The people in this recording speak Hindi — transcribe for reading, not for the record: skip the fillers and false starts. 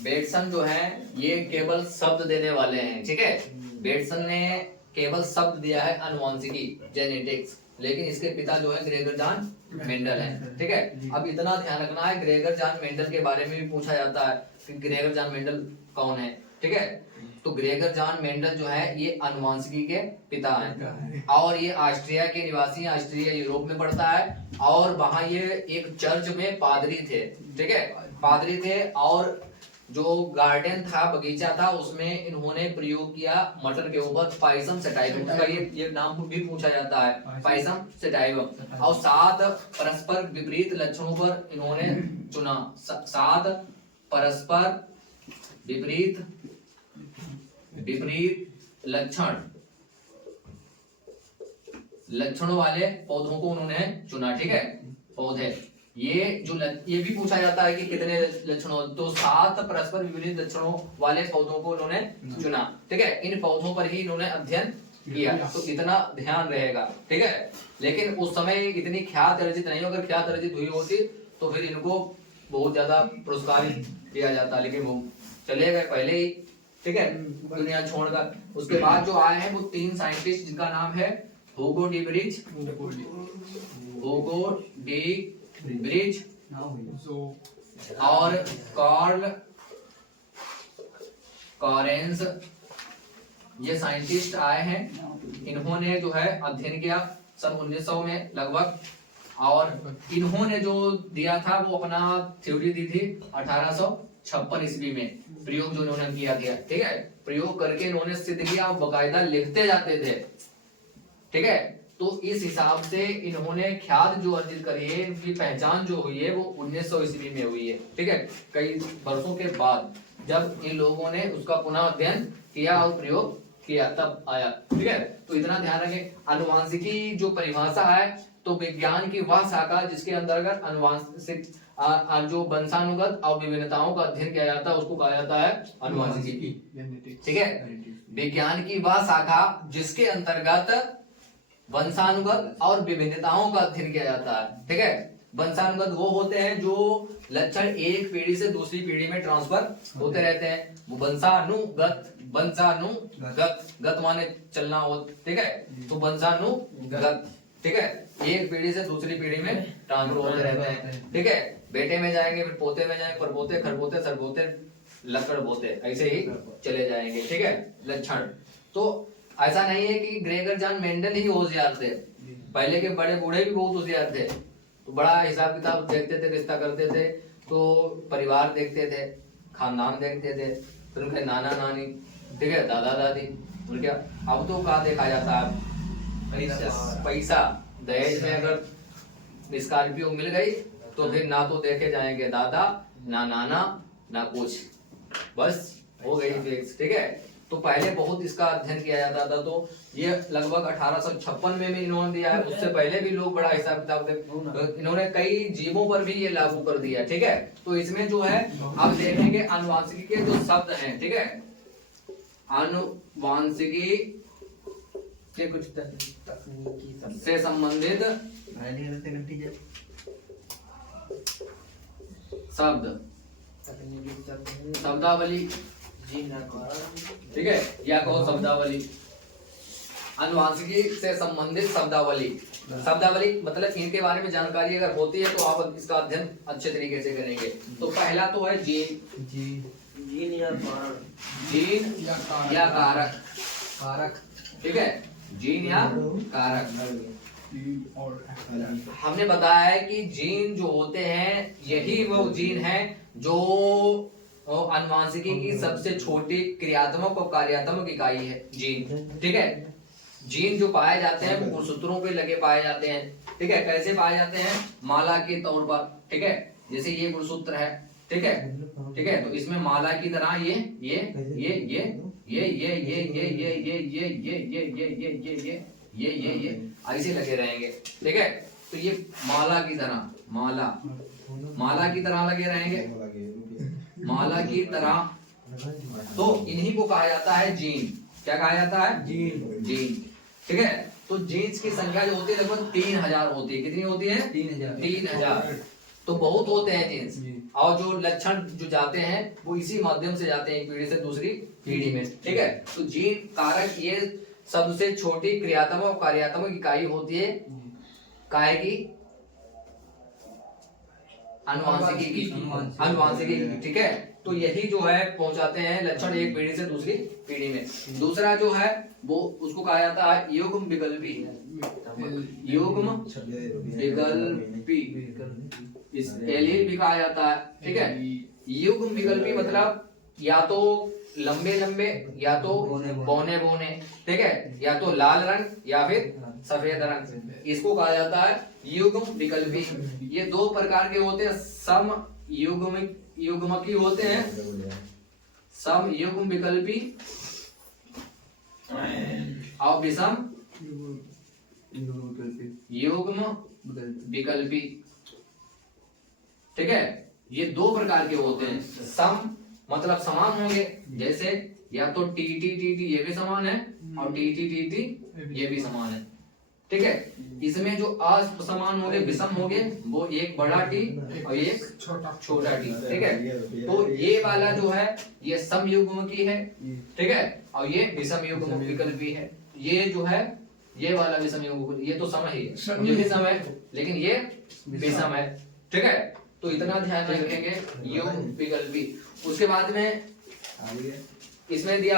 बेटसन जो है ये केवल शब्द देने वाले हैं, ठीक है। बेटसन ने केवल शब्द दिया है अनुवांशिकी जेनेटिक्स, लेकिन इसके पिता जो है ग्रेगर जॉन मेंडल है, ठीक है। अब इतना ध्यान रखना है, ग्रेगर जॉन मेंडल के बारे में भी पूछा जाता है कि ग्रेगर जॉन मेंडल कौन है, ठीक है। तो ग्रेगर जॉन मेंडल जो है ये अनुवांशिकी के पिता हैं और ये ऑस्ट्रिया के निवासी हैं, ऑस्ट्रिया यूरोप में पड़ता है और वहां ये एक चर्च में पादरी थे, ठीक है, पादरी थे। और जो गार्डन था, बगीचा था, उसमें इन्होंने प्रयोग किया मटर के ऊपर पाइसम सेटाइवम, उसका ये नाम भी पूछा जाता है, पाइसम सेटाइवम। और 7 परस्पर विपरीत लक्षणों पर इन्होंने चुना, 7 परस्पर विपरीत लक्षणों वाले पौधों को उन्होंने चुना, ठीक है। पौधे ये भी पूछा जाता है कि कितने लक्षणों, तो 7 परस्पर विपरीत लक्षणों वाले पौधों को उन्होंने चुना, ठीक है। इन पौधों पर ही इन्होंने अध्ययन किया, तो इतना ध्यान रहेगा, ठीक है। लेकिन उस समय इतनी ख्यात अर्जित नहीं, अगर ख्यात अर्जित हुई होती तो फिर इनको बहुत ज्यादा पुरस्कार दिया जाता, लेकिन वो चले गए पहले ही, ठीक है, दुनिया छोड़कर। उसके बाद जो आए हैं वो 3 साइंटिस्ट, जिनका नाम है हुगो डी ब्रिज और कार्ल कॉरेंस, ये साइंटिस्ट आए हैं। इन्होंने जो है अध्ययन किया सन 1900 में लगभग, और इन्होंने जो दिया था वो अपना थ्योरी दी थी 1856 ईस्वी में, प्रयोग जो इन्होंने किया था, ठीक है। प्रयोग करके इन्होंने सिद्ध किया, बकायदा लिखते जाते थे, ठीक है। तो इस हिसाब से इन्होंने ख्यात जो अर्जित करी है, इनकी पहचान जो हुई है वो 1900 ईस्वी में हुई है, ठीक है। कई वर्षों के बाद जब इन लोगों ने उसका पुनः अध्ययन किया और प्रयोग किया तब आया, ठीक है। तो इतना ध्यान रखें, अनुवांशिकी जो परिभाषा है, तो विज्ञान की वह शाखा जिसके अंतर्गत अनुवांशिक जो वंशानुगत और विभिन्नताओं का अध्ययन किया जाता है उसको कहा जाता है अनुवांशिकी, ठीक है। विज्ञान की वह शाखा जिसके अंतर्गत वंशानुगत और विभिन्नताओं का अध्ययन किया जाता है, ठीक है। वंशानुगत वो होते हैं जो लक्षण एक पीढ़ी से दूसरी पीढ़ी में ट्रांसफर होते रहते हैं, वो वंशानुगत गत माने चलना हो, ठीक है। तो वंशानुगत, ठीक है, एक पीढ़ी से दूसरी पीढ़ी में ट्रांसफर होते रहते हैं, ठीक है। बेटे में जाएंगे, फिर पोते में जाएंगे, परपोते, खरपोते, सरपोते, लकड़ पोते, ऐसे ही चले जाएंगे, ठीक है, लक्षण। तो ऐसा नहीं है कि ग्रेगर जॉन मेंडल ही होशियार थे, पहले के बड़े बूढ़े भी बहुत होशियार थे। तो बड़ा हिसाब किताब देखते थे, रिश्ता करते थे, तो परिवार देखते थे, खानदान देखते थे, फिर उनके नाना नानी, ठीक है, दादा दादी, उनके। अब तो क्या देखा जाता है, पैसा, दहेज में अगर स्कॉर्पियो मिल गई तो फिर ना तो देखे जाएंगे दादा, ना नाना, ना कुछ, बस हो गई फिक्स, ठीक है। तो पहले बहुत इसका अध्ययन किया जाता था, तो ये लगभग 1856 में भी इन्होंने दिया है, उससे पहले भी लोग बड़ा हिसाब किताब, इन्होंने कई जीवों पर भी ये लागू कर दिया, ठीक है। तो इसमें जो है आप देखेंगे अनुवांशिकी के जो शब्द हैं, ठीक है, अनुवांशिकी के कुछ तकनीकी से संबंधित शब्द, शब्दावली, ठीक है, या कहो शब्दावली, अनुवांशिकी से संबंधित शब्दावली। शब्दावली मतलब इनके बारे में जानकारी अगर होती है तो आप इसका अध्ययन अच्छे तरीके से करेंगे। तो पहला तो है जीन या कारक, ठीक है, जीन या कारक। हमने बताया है कि जीन जो होते हैं यही वो जीन है जो अनुवांशिकी की सबसे छोटी क्रियात्मक और कार्यात्मक इकाई है जीन, ठीक है। जीन जो पाए जाते हैं वो गुणसूत्रों पे लगे पाए जाते हैं, ठीक है। कैसे पाए जाते हैं, माला के तौर पर, ठीक है, जैसे ये गुणसूत्र है, ठीक है, ठीक है। तो इसमें माला की तरह ये ऐसे लगे रहेंगे, ठीक है। तो ये माला की तरह, माला की तरह लगे रहेंगे, माला की तरह। तो इन्हीं को कहा जाता है जीन। क्या कहा जाता है, जीन, ठीक है। तो जीन्स की संख्या जो होती है लगभग 3000 होती है। कितनी होती है, 3000। तो बहुत होते हैं जीन्स, और जो लक्षण जो जाते हैं वो इसी माध्यम से जाते हैं एक पीढ़ी से दूसरी पीढ़ी में। ठीक है, तो जीन कारक ये सबसे छोटी क्रियात्मक और कार्यात्मक इकाई होती है काय की, अनुवांशिकी की, अनुवांशिकी की। ठीक है, तो यही जो है पहुंचाते हैं लक्षण एक पीढ़ी से दूसरी पीढ़ी में। दूसरा जो है वो उसको कहा जाता है युग्म विकल्पी, युग्म विकल्पी, इस एलील भी कहा जाता है। ठीक है, युग्म विकल्पी मतलब या तो लंबे लंबे या तो बौने बौने, ठीक है, या तो लाल रंग या फिर सफेद रंग, इसको कहा जाता है युग्म विकल्पी। ये दो प्रकार के होते हैं, सम युग्मकी होते हैं, सम युग्म विकल्पी और विषम युग्म विकल्पी। ठीक है, ये दो प्रकार के होते हैं। सम मतलब समान होंगे, जैसे या तो टी टी टी टी ये भी समान है और टी टी टी टी ये भी समान है। ठीक है, इसमें जो असमान होंगे, विषम होंगे, वो एक बड़ा टी और एक छोटा टी। ठीक है, तो ये वाला जो है ये सम युग्म की है, ठीक है, और ये विषम युग्म विकल्पी है। ये जो है ये वाला विषम युग्म, ये तो सम ही है, ये भी सम है लेकिन ये विषम है। ठीक है, तो इतना ध्यान रखेंगे युग्म विकल्पी। उसके बाद में इसमें दिया